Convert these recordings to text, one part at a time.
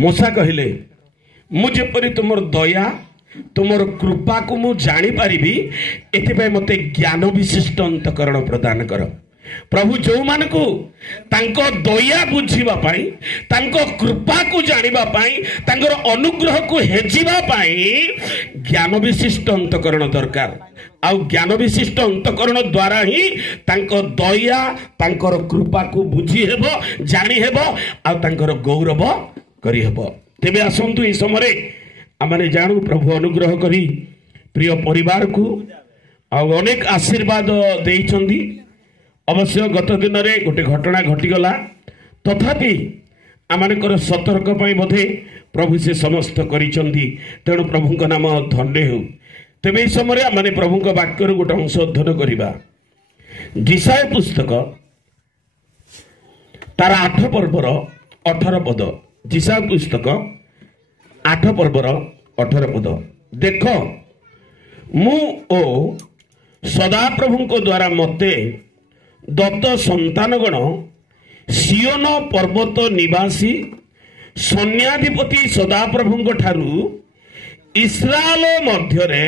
मूसा कहले मुझेपरी तुमर दया तुमर कृपा को मु जानी पारिबी एथिपाई मते ज्ञान विशिष्ट अंतकरण प्रदान कर। प्रभु जो मान को तांको दया बुझीबा पाई तांको कृपा को जानिबा पाई तांकर अनुग्रह को हेजिबा पाई ज्ञान विशिष्ट अंतकरण दरकार। आ ज्ञान विशिष्ट अंतकरण द्वारा ही तांको दया तांकर कृपा को बुझी हेबो जानी हेबो आ तांकर गौरव करी हेबो। तेबे आसंतु ए समय आमने जानू प्रभु अनुग्रह करी प्रिय परिवार को आ अनेक आशीर्वाद देइछंदी। अवश्य गत दिन में गोटे घटना घटीगला तथापि आमर सतर्क बोधे प्रभु से समस्त करिछंदी तेणु प्रभु का नाम धन्य हो। तेबे समय आम प्रभु वाक्य गोटे अंश अध्ययन करवा जिसाय पुस्तक तार 8 पर्वर 18 पद। जिसाय पुस्तक 8 पर्वर 18 पद। देख मु ओ सदा प्रभु को द्वारा मते दत्त संतानगण सियोन पर्वत निवासी सैन्याधिपति सदाप्रभु ठारू इस्राएल मध्यरे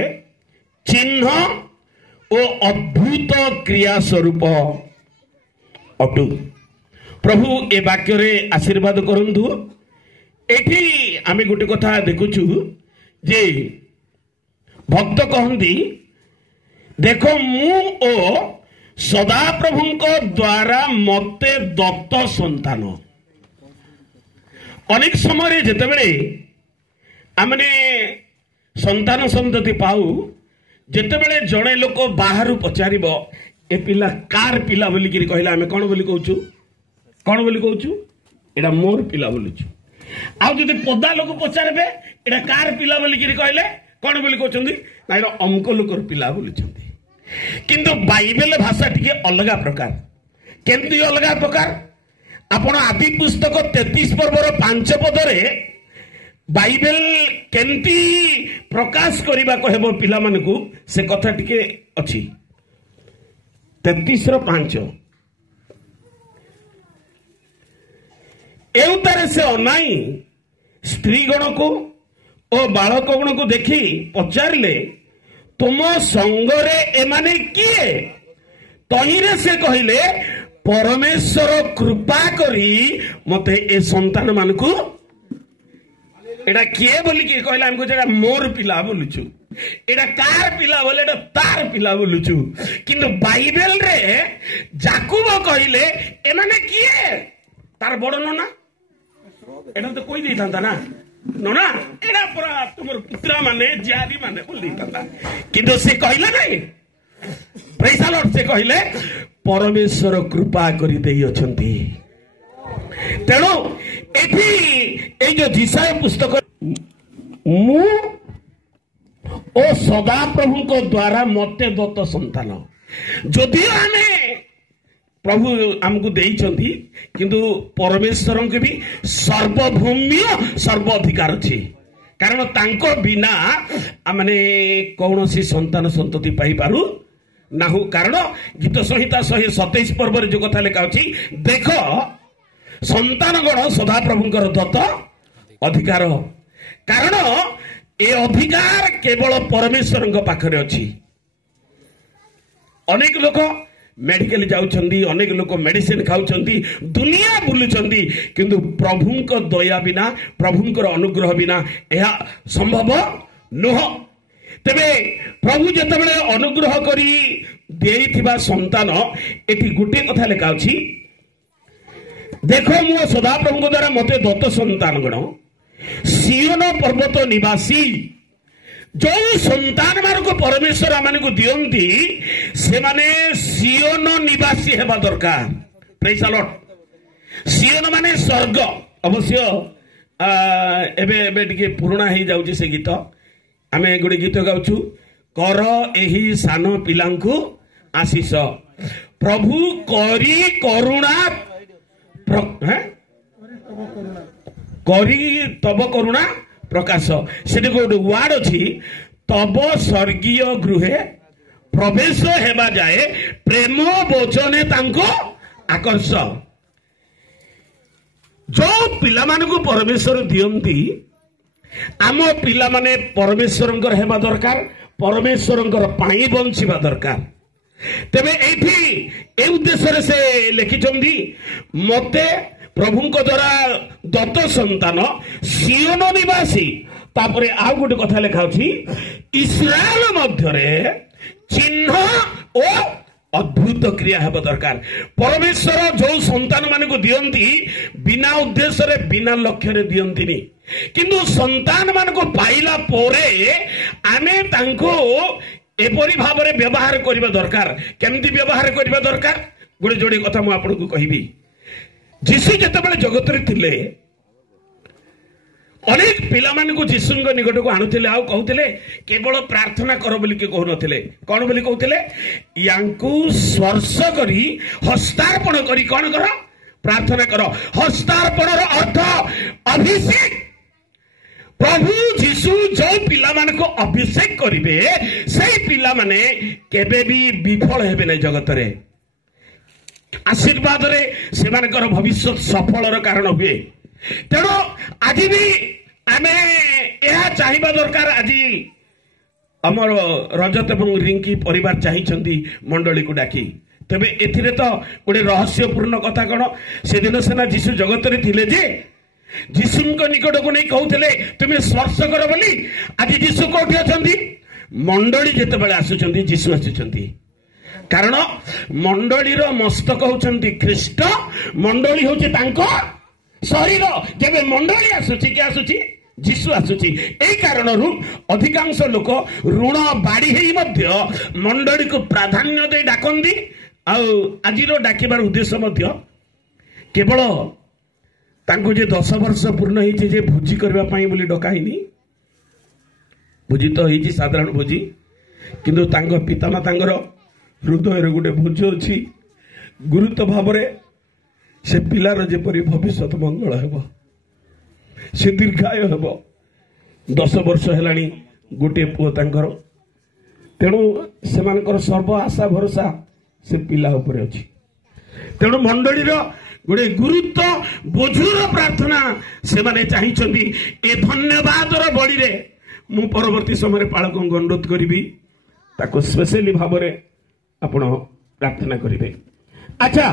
चिन्ह और अद्भुत क्रिया स्वरूप अटु। प्रभु ए वाक्य रे आशीर्वाद करंतु। एठी आमे गोटे कथा देखुछु जे भक्त कहंदी देख मु ओ सदा प्रभु द्वारा मते दत्त संतान। अनेक समय जितेबले आमने संतान संतति पाऊ जितेबले जड़े लोक बाहर पचार ए पिला कार पिला बोली कहले आमे कौन बोली कहूँ कौन बोली कहूँ एटा मोर पिला बोलुछु। आउ जदि पदा लोक पचारे एटा कार पिला बोली कहले कौन बोली कहते ना एटा अमुक लोकर पिला बोलुछंती। किंतु बाइबल भाषा टिके अलगा प्रकार केमती अलगा प्रकार आपण आदि पुस्तक 33 पर्वर 5 पदरे बाइबल केमती प्रकाश करबा को हेबो पिला मानकू से कथा टिके अछि। 33 रो 5 एउतारे से अनाई स्त्री गण को और बालक गण को देखी पचारिले तुम संगरे एमाने किए तहीरे से कहले परमेश्वर कृपा करी मते ए संतान मानकू एटा किए बोली कि कहले हमको जेटा मोर पिला बोलुछु एटा कार पिला बोले एटा तार पिला बोलुछु। किंतु बाइबल रे याकूब कहले एमाने किए तार बड़ नना एटा तो कोई नहीं था ना नना एटा पूरा तुमर पुत्रा माने जियारी माने बोली था। किंतु से कहले नहीं प्रेज द लॉर्ड से कहले परमेश्वर कृपा करी देई अछंती। तेणु एठी ए जो जिसाय पुस्तक मु ओ सदा प्रभु को द्वारा मते दत्त संतान जदि आमे प्रभु आमको देइछंती किंतु परमेश्वर के भी सर्वभौम्य सर्वाधिकार अछि। कारण तांको बिना आमने कौन सी संतान संतति पाई पारु नाहु। कारण गीत संहिता 127 पर्व जो कथा लेखा अछि देख संतान गण सदा प्रभुंकर दत्त अधिकार। कारण ए अधिकार केवल परमेश्वर पाखरे अछि। अनेक लोक मेडिकल जाउछंदी अनेक लोक मेडिसिन खाउछंदी दुनिया बुलुछंदी किंतु प्रभुंक दया बिना प्रभुंकर अनुग्रह बिना यह संभव नुह। तेबे प्रभु जेतेबेले अनुग्रह करी देइथिबा संतान एठी गुटे कथा लेखा अछि देखो मु सदा प्रभु द्वारा मते दत्त संतान गण सियोन पर्वत निवासी जो संतान मान को परमेश्वर आम को दियंती से माने सियोन निवासी हेबा दरकार। Praise the Lord. सियोन माने स्वर्ग। अवश्य एबे एबे टिके पुराना हो जाउची से गीत आमे गोटे गीत गाउछु कर एही सान पिलांकु आशीष प्रभु करी करुणा करी तब करुणा प्रकाश से गोटे वार्ड अच्छी तब स्वर्गीय गृहे प्रवेश हेबा जाए प्रेम वचने तांको आकर्ष। जो पिला मानकु परमेश्वर दियंती आम पिला माने परमेश्वरंकर हेबा दरकार, परमेश्वरंकर पाई बंचिबा दरकार। तेबे एठी ए उद्देश्य से लिखिछंदी मते प्रभुंक द्वारा दत्त संतान सियोन निवासी। तापरे आउ गोटे कथा लिखा अछि इस्राएल मध्यरे चिन्ह ओ अद्भुत क्रिया हेबा दरकार। परमेश्वर जो संतान मानकु दियंती बिना उद्देश्य रे बिना लक्ष्य रे दियंतीनी, किंतु संतान मानकु पाइला पोरे आमे तांको एपरी भाव में व्यवहार करबा दरकार। केमती व्यवहार करबा दरकार गोटे जोड़े कथा मु आपनको कहिबी। जीशु जेतेबेले जगत रे थिले अनेक पिला मानकु जीशुंग निकट को आणुथिले आ कहउथिले केवल प्रार्थना कर बोली के कहु नथिले। कोन बोली कहउथिले यांकु स्पर्श करी हस्तार्पण करी कोन कर प्रार्थना कर। हस्तार्पण रो अर्थ अभिषेक। प्रभु जीशु जो पिला मान को अभिषेक करिवे से पिला माने केबे भी विफल हेबे नै जगत रे। आशीर्वाद रे सेमानकर भविष्य सफल कारण हुए। तेणु आज भी आमे यह चाहिबा दरकार। आज अमर रजत एवं रिंकी परिवार चाहिछंती मंडली को डाकी। तबे एथिरे तो गोटे रहस्यपूर्ण कथा कोन से दिन सेना जीशु जगत रे थिले जे जीशुंक निकट को नहीं कहते तुम्हें स्पर्श कर बोली। आज जीशु कौटी अच्छा मंडली जितेबाला आसुंच जीशु आसुंच कारण मंडली मस्तक होती ख्रीष्ट, मंडली हूँ शरीर। जब मंडली आसुची किए आसुची जीशु आसुची। यही कारण अधिकांश लोक ऋण बाड़ी मंडली को प्राधान्य दे डाकती। आज डाकिबार उद्देश्य केवल तांको जे 10 वर्ष पूर्ण होती जे भोजी करबा पाई बोली डकाइनी। भोजी तो होती साधारण भोजी, किंतु तांको पितामातांगर हृदय गोटे भोज अच्छी गुरुत्व भाव से पिलार जेपरी भविष्य मंगल हेब, से दीर्घाय हेब। 10 वर्ष हेलानी गोटे पुओ तांकर। तेणु सेमानकर सर्व आशा भरोसा से पिला उपरे अछि। तेणु मंडली गोटे गुरुत्व बोझुर प्रार्थना से माने चाहिए। ए धन्यवाद बड़ी रे मु परवर्ती समय पालक अनुरोध करी ताको स्पेशली भाव में आपण प्रार्थना करेंगे। अच्छा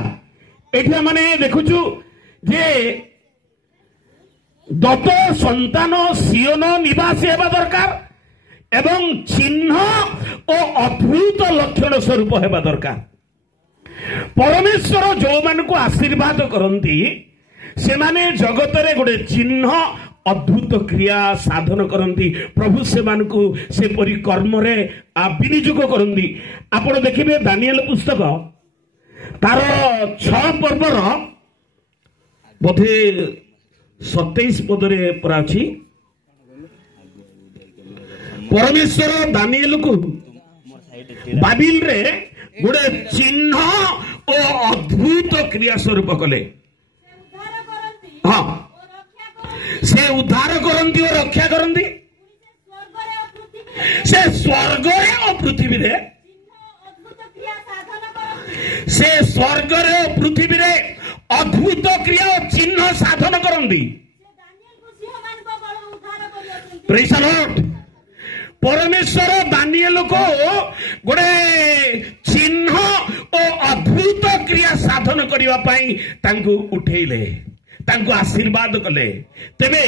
एठा माने देखुचु जे दत्त संतान सियोन निवासी हेबा दरकार एवं चिन्ह और अद्भुत लक्षण स्वरूप हेबा दरकार। परमेश्वर जो मान को आशीर्वाद करती से माने जगत रे गोटे चिन्ह अद्भुत क्रिया साधन करती। प्रभु से मान को से परी कर्म रे विनियोग करती। आपण देखिए दानिएल पुस्तक तार 6 पर्वर बोधे 27 पदरे पराची परमेश्वर दानिएल को बाबिल रे गोटे चिन्ह और अद्भुत क्रिया स्वरूप कले। हाँ से उद्धार करती और रक्षा करती। से स्वर्ग और पृथ्वी रे से स्वर्ग और पृथ्वी रे अद्भुत क्रिया और चिन्ह साधन करती। Praise the Lord. परमेश्वर दानिएल को गोटे चिन्ह और अद्भुत क्रिया साधन करने पाई तांको उठेले, तांको आशीर्वाद कले। तेबे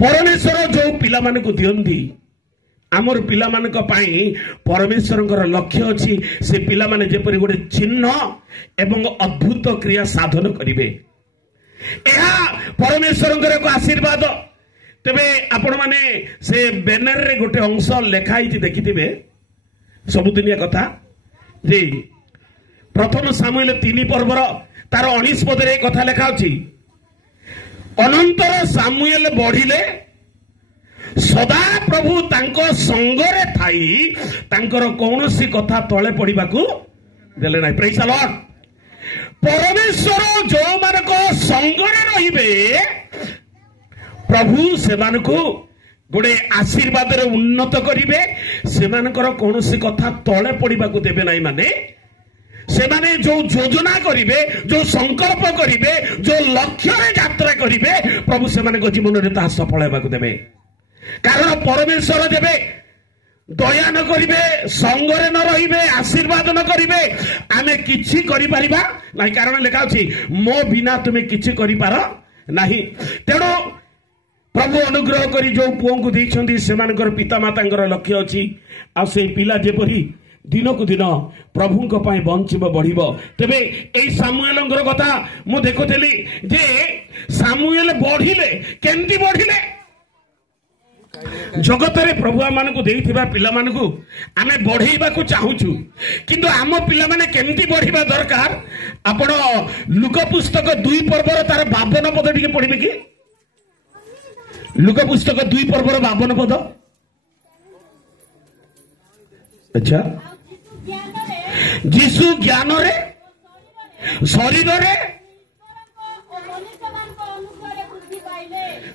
परमेश्वर जो पिला मान को दियंती आमर पिला मान को पाई परमेश्वर लक्ष्य अच्छी से पिला माने जेपरि गोटे चिन्ह एवं अद्भुत क्रिया साधन करिवे। एहा परमेश्वर को आशीर्वाद। तेबे आपण माने से बैनर रे गोटे अंश लेखाई देखिथिबे सबुदिनिया कथा जे प्रथम सामुएल 3 पर्वर तार 19 पदरे कथा लेखा अछि। अनंतर सामुएल बढ़िले सदा प्रभु तांको संगरे थाई तांकर कौनसी कथा तले पड़िबाकू देले नाही। Praise the Lord. परमेश्वर जो मानको संगरे रहिबे प्रभु से मानको गोटे आशीर्वाद रे उन्नत करिवे। सेमानकर कौनसी कथा तले पड़िबाकू देबे नाही। माने ସେମାନେ ଯୋଉ ଯୋଜନା କରିବେ, ଯୋଉ ସଂକଳ୍ପ କରିବେ, ଯୋଉ ଲକ୍ଷ୍ୟରେ ଯାତ୍ରା କରିବେ, ପ୍ରଭୁ ସେମାନଙ୍କ ଜୀବନରେ ତାହା ସଫଳ ହେବାକୁ ଦେବେ। କାରଣ ପରମେଶ୍ୱର ଦେବେ, ଦୟା ନ କରିବେ, ସଙ୍ଗରେ ନ ରହିବେ, ଆଶୀର୍ବାଦ ନ କରିବେ, ଆମେ କିଛି କରିପାରିବା ନାହିଁ। କାରଣ ଲେଖା ଅଛି, ମୋ ବିନା ତୁମେ କିଛି କରିପାର ନାହିଁ। ତେଣୁ ପ୍ରଭୁ ଅନୁଗ୍ରହ କରି ଯୋଉ ପୁଅଙ୍କୁ ଦେଇଛନ୍ତି ସେମାନଙ୍କର ପିତାମାତାଙ୍କର ଲକ୍ଷ୍ୟ ଅଛି, ଆଉ ସେଇ ପିଲା ଯେପରି ଦିନକୁ ଦିନ ପ୍ରଭୁଙ୍କ ପାଇଁ ବଞ୍ଚିବ, ବଢିବ। ତେବେ ଏଇ ସାମୁଏଲଙ୍କର କଥା ମୁଁ ଦେଖୁଥିଲି ଯେ ସାମୁଏଲ ବଢିଲେ କେମିତି ବଢିଲେ? ଜଗତରେ ପ୍ରଭୁ ଆମମାନଙ୍କୁ ଦେଇଥିବା ପିଲାମାନଙ୍କୁ ଆମେ ବଢେଇବାକୁ ଚାହୁଁଛୁ, କିନ୍ତୁ ଆମ ପିଲାମାନେ କେମିତି ବଢିବା ଦରକାର? ଆପଣ ଲୁକ ପୁସ୍ତକ 2 ପର୍ବର ତାର 52 ପଦ ଟିକେ ପଢିବେ କି? ଲୁକ ପୁସ୍ତକ 2 ପର୍ବର 52 ପଦ। ଆଚ୍ଛା, ଯୀଶୁ ଜ୍ଞାନରେ, ଶରୀରରେ,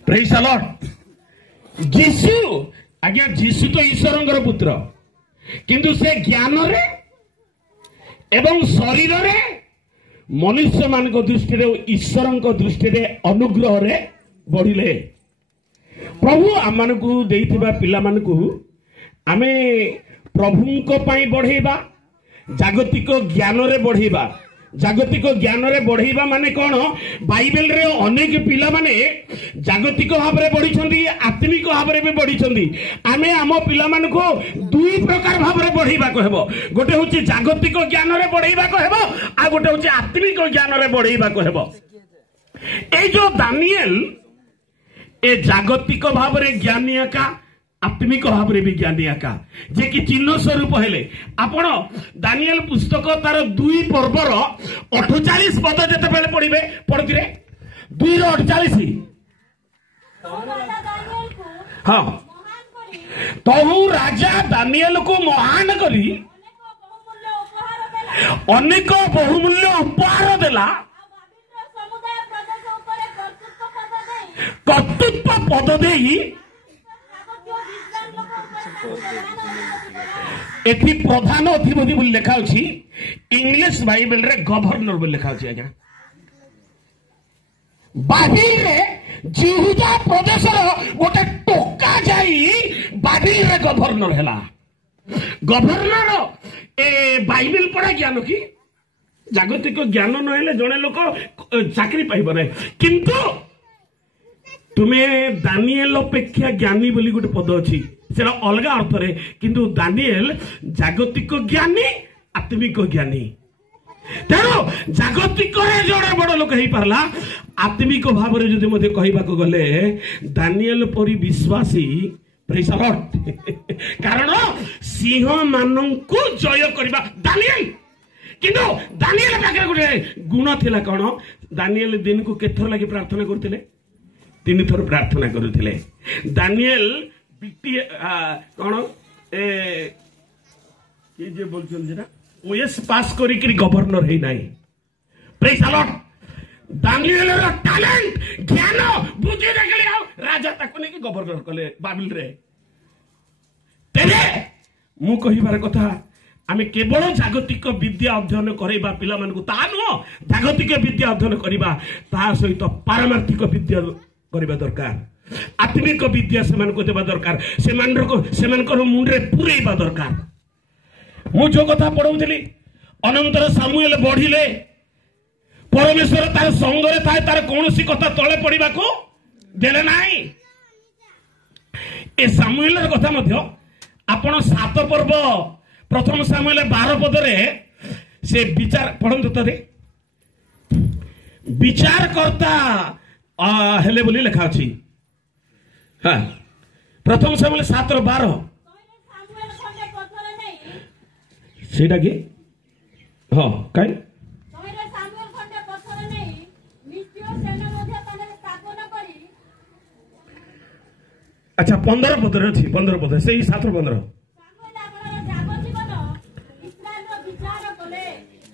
ପ୍ରେଜ୍ ଦ ଲର୍ଡ। ଯୀଶୁ, ଆଜ୍ଞା ଯୀଶୁ ତ ଈଶ୍ୱରଙ୍କର ପୁତ୍ର, କିନ୍ତୁ ସେ ଜ୍ଞାନରେ ଏବଂ ଶରୀରରେ ମନୁଷ୍ୟମାନଙ୍କ ଦୃଷ୍ଟିରେ, ଈଶ୍ୱରଙ୍କ ଦୃଷ୍ଟିରେ ଅନୁଗ୍ରହରେ ବଢିଲେ। ପ୍ରଭୁ ଆମମାନଙ୍କୁ ଦେଇଥିବା ପିଲାମାନଙ୍କୁ ଆମେ ପ୍ରଭୁଙ୍କ ପାଇଁ ବଢେଇବା, ଜାଗତିକ ଜ୍ଞାନରେ ବଢେଇବା। ଜାଗତିକ ଜ୍ଞାନରେ ବଢେଇବା ମାନେ କଣ? ବାଇବେଲରେ ଅନେକ ପିଲାମାନେ ଜାଗତିକ ଭାବରେ ବଢିଛନ୍ତି, ଆତ୍ମିକ ଭାବରେ ବି ବଢିଛନ୍ତି। ଆମେ ଆମ ପିଲାମାନଙ୍କୁ 2 ପ୍ରକାର ଭାବରେ ବଢେଇବାକୁ ହେବ। ଗୋଟେ ହଉଛି ଜାଗତିକ ଜ୍ଞାନରେ ବଢେଇବାକୁ ହେବ, ଆଉ ଗୋଟେ ହଉଛି ଆତ୍ମିକ ଜ୍ଞାନରେ ବଢେଇବାକୁ ହେବ। ଏଇ ଯୋଉ ଦାନିଏଲ ଏ ଜାଗତିକ ଭାବରେ ଜ୍ଞାନୀ ଏକା, ଆତ୍ମିକ ଭାବରେ ବି ଜ୍ଞାନୀ ଏକା, ଯେ କି ଚିହ୍ନ ସ୍ୱରୂପ ହେଲେ। ଆପଣ ଦାନିଏଲ ପୁସ୍ତକ ତାର 2 ପର୍ବର 48 ପଦ ଯେତେବେଳେ ପଢିବେ, ପଢିଥିଲେ 2:48, ହଁ, ତହୁ ରାଜା ଦାନିଏଲକୁ ମହାନ କରି ଅନେକ ବହୁମୂଲ୍ୟ ଉପହାର ଦେଲା, କର୍ତ୍ତୃତ୍ୱ ପଦ ଦେଇ। ଏଠି ପ୍ରଧାନ ଅଧିପତି ବୋଲି ଲେଖା ଅଛି, ଇଂଲିଶ ବାଇବେଲରେ ଗଭର୍ଣ୍ଣର ବୋଲି ଲେଖା ଅଛି। ଆଜ୍ଞା, ବାବିଲରେ ଜିହୁଦା ପ୍ରଦେଶର ଗୋଟେ ଟୋକା ଯାଇ ବାବିଲରେ ଗଭର୍ଣ୍ଣର ହେଲା। ଗଭର୍ଣ୍ଣର ଏ ବାଇବେଲ ପଢା ଜ୍ଞାନ କି? ଜାଗତିକ ଜ୍ଞାନ ନହେଲେ ଜଣେ ଲୋକ ଚାକିରି ପାଇବ ନାହିଁ। କିନ୍ତୁ ତୁମେ ଦାନିଏଲ ଅପେକ୍ଷା ଜ୍ଞାନୀ ବୋଲି ଗୋଟେ ପଦ ଅଛି, ସେଟା ଅଲଗା ଅର୍ଥରେ, କିନ୍ତୁ ଦାନିଏଲ ଜାଗତିକ ଜ୍ଞାନୀ, ଆତ୍ମିକ ଜ୍ଞାନୀ। ତେଣୁ ଜାଗତିକରେ ଜଣେ ବଡ ଲୋକ ହେଇପାରିଲା, ଆତ୍ମିକ ଭାବରେ ଯଦି ମଧ୍ୟ କହିବାକୁ ଗଲେ ଦାନିଏଲ ପରି ବିଶ୍ୱାସୀ, ପ୍ରେଜ୍ ଦ ଲର୍ଡ, କାରଣ ସିଂହ ମାନଙ୍କୁ ଜୟ କରିବା ଦାନିଏଲ। କିନ୍ତୁ ଦାନିଏଲ ପାଖରେ ଗୋଟେ ଗୁଣ ଥିଲା, କଣ? ଦାନିଏଲ ଦିନକୁ କେତେଥର ଲାଗି ପ୍ରାର୍ଥନା କରୁଥିଲେ? 3 ଥର ପ୍ରାର୍ଥନା କରୁଥିଲେ। ଦାନିଏଲ କଣ ଯେ ବୋଲୁଛନ୍ତି ସେଟା ଓଏସ୍ ପାସ୍ କରିକି ଗଭର୍ଣ୍ଣର ହେଇନାହିଁ। ପ୍ରେଜ୍ ଦ ଲର୍ଡ। ଦାନିଏଲର ଟ୍ୟାଲେଣ୍ଟ, ଜ୍ଞାନ, ବୁଦ୍ଧି ଦେଖିଲେ ଆଉ ରାଜା ତାକୁ ନେଇକି ଗଭର୍ଣ୍ଣର କଲେ ବାବିଲରେ। ତେବେ ମୁଁ କହିବାର କଥା, ଆମେ କେବଳ ଜାଗତିକ ବିଦ୍ୟା ଅଧ୍ୟୟନ କରିବା ପିଲାମାନଙ୍କୁ ତାହା ନୁହଁ, ଜାଗତିକ ବିଦ୍ୟା ଅଧ୍ୟୟନ କରିବା, ତାହା ସହିତ ପାରମାର୍ଥିକ ବିଦ୍ୟା କରିବା ଦରକାର। ଆତ୍ମିକ ବିଦ୍ୟା ସେମାନଙ୍କୁ ଦେବା ଦରକାର, ସେମାନଙ୍କର ମୁଣ୍ଡରେ ପୁରେଇବା ଦରକାର। ମୁଁ ଯୋଉ କଥା ପଢଉଥିଲି, ଅନନ୍ତର ସାମୁଏଲ ବଢିଲେ, ପରମେଶ୍ୱର ତାର ସଙ୍ଗରେ ଥାଏ, ତାର କୌଣସି କଥା ତଳେ ପଡିବାକୁ ଦେଲେ ନାହିଁ। ଏ ସାମୁଏଲର କଥା ମଧ୍ୟ ଆପଣ 7 ପର୍ବ 1 ସାମୁଏଲ 12 ପଦରେ ସେ ବିଚାର ପଢନ୍ତୁ, ତରେ ବିଚାରକର୍ତ୍ତା ହେଲେ ବୋଲି ଲେଖା ଅଛି। ହଁ, 1 ସାମୁଏଲ 7:12 ସେଇଟା କି? ହଁ, କାଇଁ ଆଚ୍ଛା 15 ପଦରେ ଅଛି, 15 ପଦ, ସେଇ 7:15।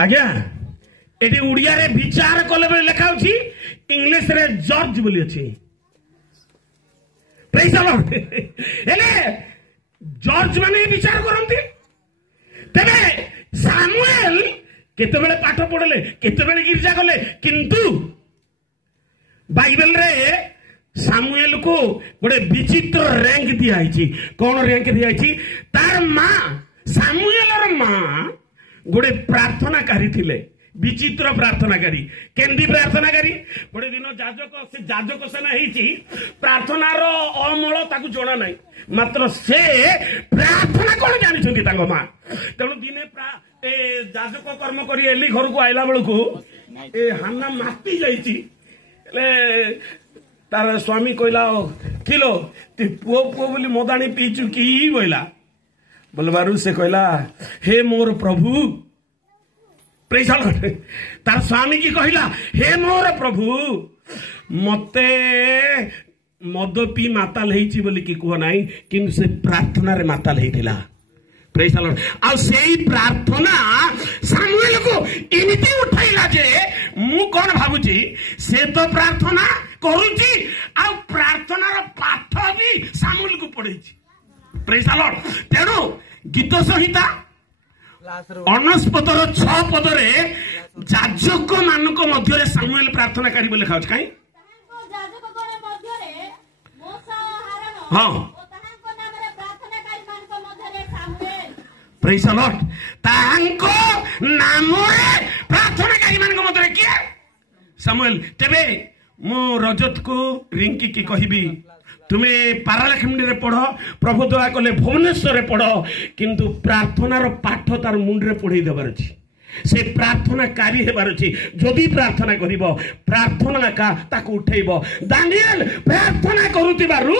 ଆଜ୍ଞା, ଏଠି ଓଡ଼ିଆରେ ବିଚାର କଲେ ବୋଲି ଲେଖା ଅଛି, ଇଂଲିଶରେ ଜର୍ଜ ବୋଲି ଅଛି। ପ୍ରେଜ୍ ଦ ଲର୍ଡ। ହେଲେ ଜର୍ଜ ମାନେ ବିଚାର କରନ୍ତି। ତେବେ ସାମୁଏଲ केतेबेले पाठ पढ़ले केतेबेले गिरजा गले किंतु बाइबल रे सामुएल को गोटे विचित्र रैंक दिखाई कौन रैंक दिखाई तार माँ सामुएल माँ गोटे प्रार्थनाकारी थिले विचित्र प्रार्थनाकारी केंदी प्रार्थनाकारी गोटे दिन जाजक से जाजक सेना होती प्रार्थनार अमल ताकू जना ना मात्र से प्रार्थना कौन जानी माँ तेणु दिने जाजक कर्म कर एली घर को आइला बेलू ए हाना माती जाइए तार स्वामी कहला किलो तु पुओ पुओ बोली मदाणी पीचु कि बोला बोलबारू से कहला हे मोर प्रभु तार स्वामी की कहला हे मोर प्रभु मते मद पी माताल होइछि बोली कि कह नाई किंतु से प्रार्थना रे माताल होइथिला प्रेज द लॉर्ड आ सेही प्रार्थना सामुएल को इमिति उठाइला जे मु कोन भाबुची से तो प्रार्थना करूची आ प्रार्थनार पाठ भी सामुएल को पढ़ेछि प्रेज द लॉर्ड तेणु गीत संहिता 69 6 पदरे जाजक मानक मध्य सामुएल प्रार्थनाकारी बोले लिखा कहीं हाँ प्रेज द लॉर्ड तांको नामरे प्रार्थनाकारी मानक मध्य किए सामुएल तेबे मो रजत को रिंकी की कहबी तुम्हें पारालाखेमुंडी रे पढ़ प्रभु दया कले भुवनेश्वर रे पढ़ किंतु प्रार्थनार पाठ तार मुंडरे पढ़ई देबार अछि से प्रार्थनाकारी हेबार अछि जदि प्रार्थना करिवो प्रार्थना का ताकू उठेइबो दानिएल प्रार्थना करूतिबारु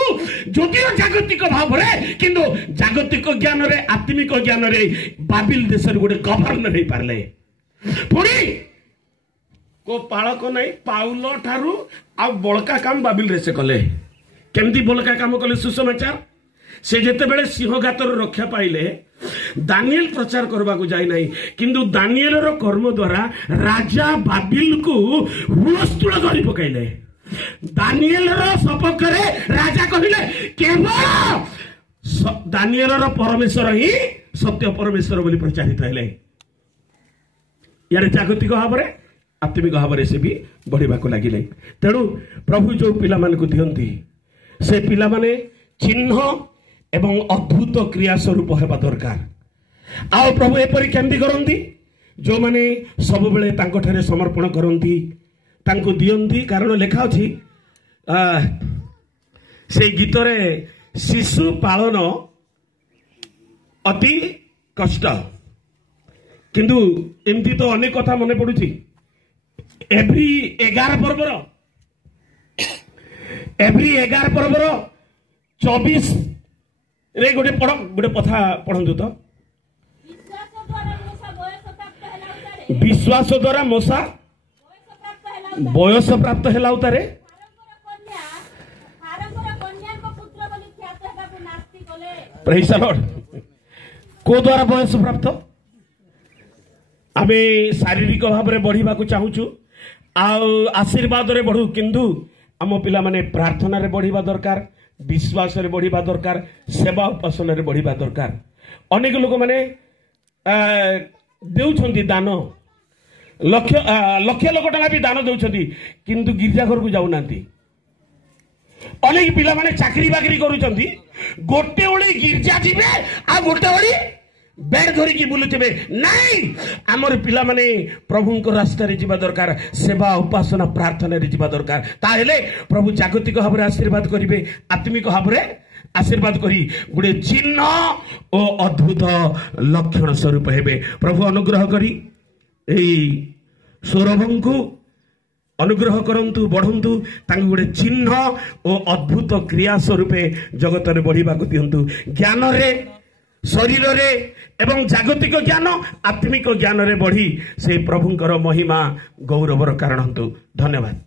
जदिओ जागतिक भाव रे किंतु जागतिक ज्ञान रे आत्मिक ज्ञान रे बाबिल देश रे गोटे गवर्नर हे पारले पुरी को पालक नहीं पाउलो ठारू आ बड़का काम बाबिल रे से कले केमती बड़का काम कले सुसमाचार से जेते बेले सिंहघातर रक्षा पाइले दानिएल प्रचार करबा को जाय नहीं किंतु दानिएल रो कर्म द्वारा राजा बाबिल को हुलस्थुल करि पकाइले दानिएल रो सपक्ष रे राजा कहिले केवल दानिएल रो परमेश्वर ही सत्य परमेश्वर बोली प्रचारित हेले यार जागतिक भाव रे आत्मिक भाव से भी बढ़िबा को लागिले तेणु प्रभु जो पिला मान को दियंती से पिला माने चिन्ह एवं अद्भुत क्रिया स्वरूप हेबा दरकार आओ प्रभु एपरि केमती करंती जो माने सब बेले तांको ठरे समर्पण करंती तांको दियंती कारण लेखा अछि से गीत रे शिशु पालन अति कष्ट किंतु एमती तो अनेक कथा मने पडुची एवरी 11 पर्वर 24 रे गोटे पढ़ गोटे कथा पढ़ंतु तो विश्वास द्वारा मोसा बयस प्राप्त हेला उतारे प्रेज द लॉर्ड को द्वारा बयस प्राप्त आमे शारीरिक भाव में बढ़िबा को चाहूछु आशीर्वाद रे बढ़ू किंतु आम पिला माने प्रार्थना रे बढ़िबा दरकार विश्वास रे बढ़िबा दरकार सेवा उपासना रे बढ़िबा दरकार अनेक लोक माने देउछंती दान लक्ष लक्ष टका भी दान देउछंती किंतु गिरजा घर को जाउ नांती अनेक पिला माने चाकरी बाकरी करूछंती गोटे ओली गिरजा जिबे आ गोटे ओली बेड धरिकी बुलुथिबे नहीं आमर पिला माने प्रभु को रास्ता रे जीवा दरकार सेवा उपासना प्रार्थना रे जीवा दरकार ताहेले प्रभु जागतिक भाव रे आशीर्वाद करिवे आत्मिक भाव रे आशीर्वाद करी गुडे चिन्ह और अद्भुत लक्षण स्वरूप हेबे प्रभु अनुग्रह करी एई सौरभं को अनुग्रह करंतु बढ़ंतु तांग गुडे चिन्ह और अद्भुत क्रिया स्वरूप जगत रे बढ़िबा को दियंतु ज्ञान रे शरीर रे एवं जागतिक ज्ञान आत्मिक ज्ञान रे बढ़ी से प्रभुंकर महिमा गौरवर कारण हंतु धन्यवाद।